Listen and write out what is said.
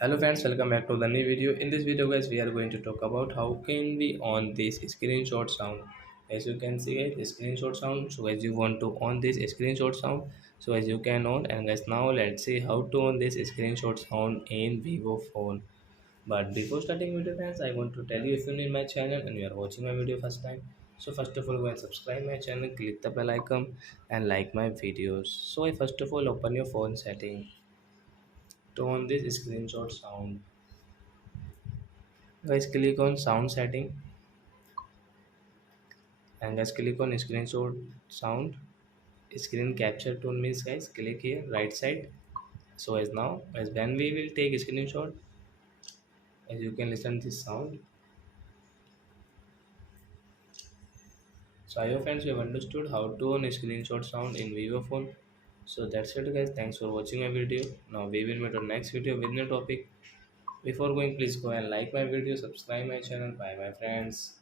Hello friends, welcome back to the new video. In this video guys, we are going to talk about how can we on this screenshot sound. As you can see guys, screenshot sound. So as you want to on this screenshot sound, so as you can on, and guys now let's see how to on this screenshot sound in Vivo phone. But before starting video friends, I want to tell you, if you're new in my channel and you are watching my video first time, so first of all go and subscribe my channel, click the bell icon and like my videos. So I first of all open your phone setting to on this screenshot sound. Guys, click on sound setting and guys click on screenshot sound. Screen capture tool means guys click here right side. So as now as when we will take screenshot, as you can listen this sound. So I hope friends you have understood how to on screenshot sound in Vivo phone. So that's it guys. Thanks for watching my video. Now we will meet on next video with new topic. Before going, please go and like my video, subscribe my channel. Bye my friends.